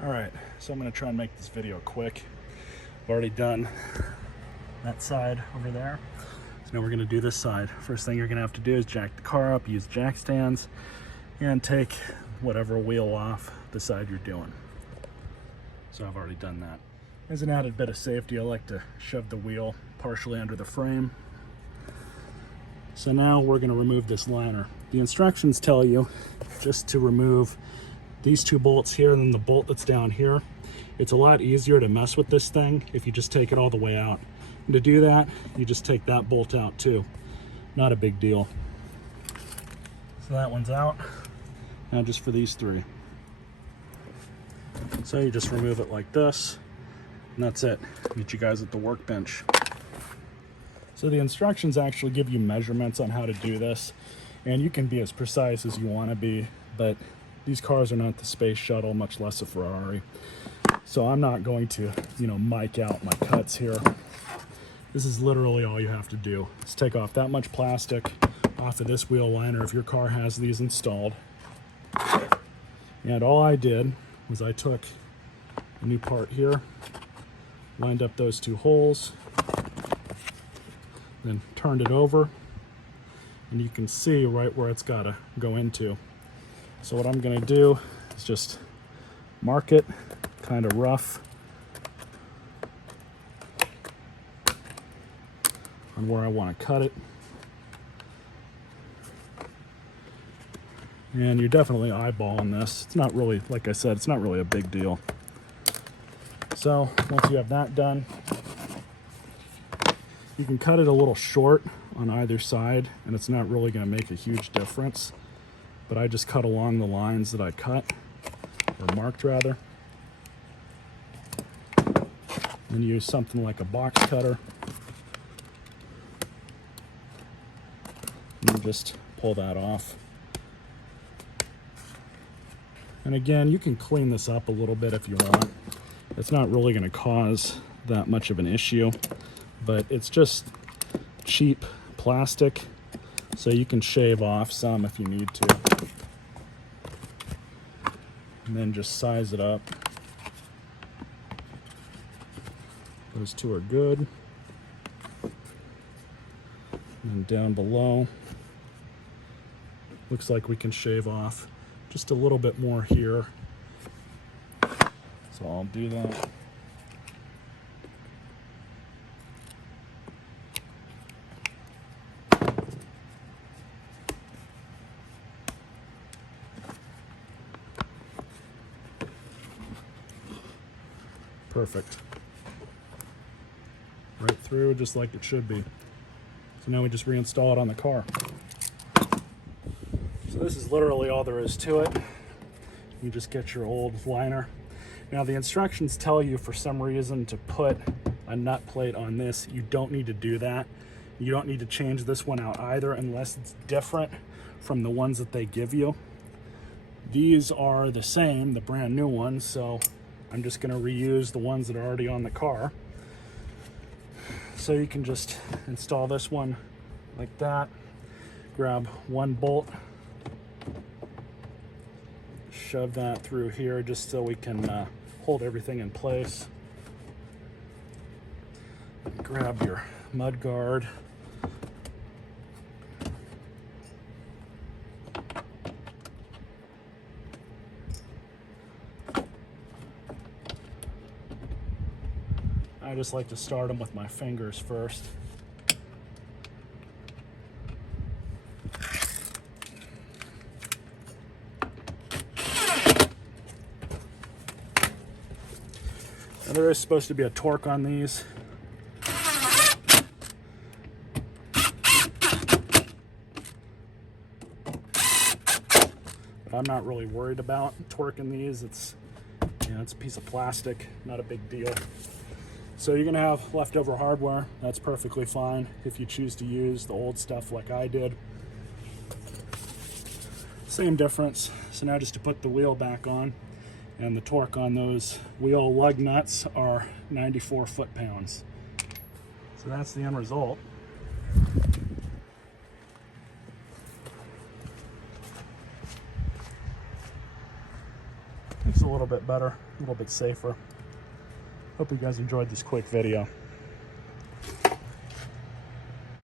All right, so I'm gonna try and make this video quick. I've already done that side over there. So now we're gonna do this side. First thing you're gonna have to do is jack the car up, use jack stands, and take whatever wheel off the side you're doing. So I've already done that. As an added bit of safety, I like to shove the wheel partially under the frame. So now we're gonna remove this liner. The instructions tell you just to remove these two bolts here and then the bolt that's down here. It's a lot easier to mess with this thing if you just take it all the way out. And to do that, you just take that bolt out too. Not a big deal. So that one's out. Now just for these three. So you just remove it like this, and that's it. Meet you guys at the workbench. So the instructions actually give you measurements on how to do this, and you can be as precise as you want to be, but these cars are not the space shuttle, much less a Ferrari. So I'm not going to, mic out my cuts here. This is literally all you have to do. Is take off that much plastic off of this wheel liner if your car has these installed. And all I did was I took a new part here, lined up those two holes, then turned it over, and you can see right where it's got to go into. So what I'm going to do is just mark it kind of rough on where I want to cut it. And you're definitely eyeballing this. It's not really, like I said, it's not really a big deal. So once you have that done, you can cut it a little short on either side, and it's not really going to make a huge difference. But I just cut along the lines that I cut, or marked rather. And use something like a box cutter. And just pull that off. And again, you can clean this up a little bit if you want. It's not really going to cause that much of an issue, but it's just cheap plastic, so you can shave off some if you need to. And then just size it up. Those two are good. And then down below, looks like we can shave off just a little bit more here. So I'll do that. Perfect. Right through, just like it should be. So now we just reinstall it on the car. So this is literally all there is to it. You just get your old liner. Now the instructions tell you for some reason to put a nut plate on this. You don't need to do that. You don't need to change this one out either unless it's different from the ones that they give you. These are the same, the brand new ones, so I'm just going to reuse the ones that are already on the car. So you can just install this one like that. Grab one bolt, shove that through here just so we can hold everything in place. Grab your mud guard. I just like to start them with my fingers first. Now there is supposed to be a torque on these. But I'm not really worried about torquing these. It's a piece of plastic, not a big deal. So you're gonna have leftover hardware, that's perfectly fine if you choose to use the old stuff like I did. Same difference. So now just to put the wheel back on, and the torque on those wheel lug nuts are 94 foot-pounds. So that's the end result. Takes a a little bit better, a little bit safer. Hope you guys enjoyed this quick video.